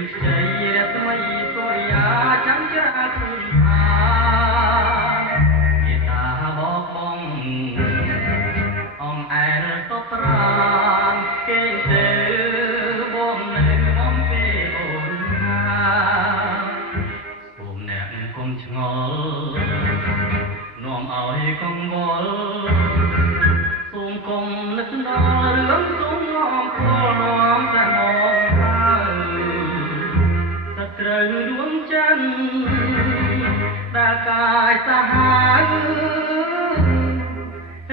ភាពជ័យរស្មីសូរិយាចាំចាគុណថាមេតាបបងអំអែលសពប្រាណគេទៅបងនៅអំពីអូនណាសូមអ្នកគុំឆ្ងល់នាំឲ្យកង្វល់សូមគុំនឹកដល់រឿងសូមអំផលនាំតែមកត្រូវដួងច័ន្ទដែលកាយសាហាវ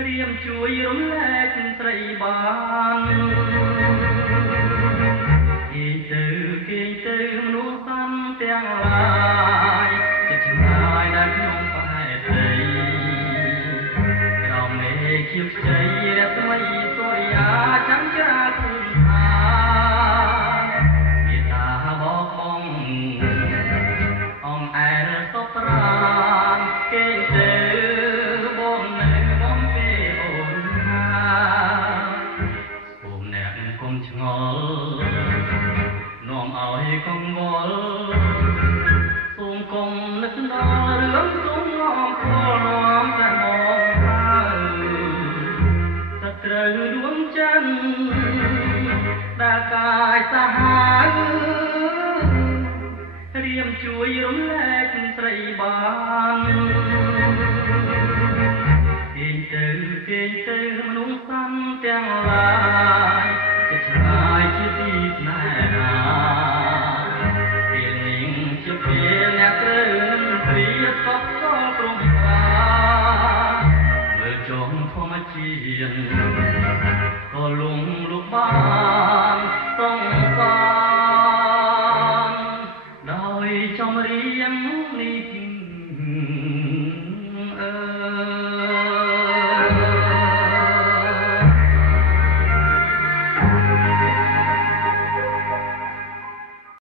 រៀមជួយរំលែកស្រីបានគេទៅមនុស្សសំទាំងឡាយចិត្តឆ្ងាយដែលខ្ញុំប្រហែលត្រីក្រោមមេឃជាខ្ចីរស្មីសូរិយាចាំចាគុណថាមេតាបបងអំអែលសពប្រាណគេទៅបងនៅបំពេអូនណាសូមអ្នកគុំឆ្ងល់នាំឲ្យកង្វល់សូមគុំនឹកដល់រឿងសូមអំផលនាំតែមកត្រូវដួងច័ន្ទដែលកាយសាហាវរៀមជួយរំលែកស្រីបានគេទៅមនុស្សសំទាំងឡាយចិត្តឆ្ងាយជាទីស្នេហាពេលនេះជាពេលអ្នកត្រូវនឹងព្រាបកប់កលព្រមស្រាមើលចុងធម្មជាតិក៏លងលុបបានต้องដោយចំរៀងនេះ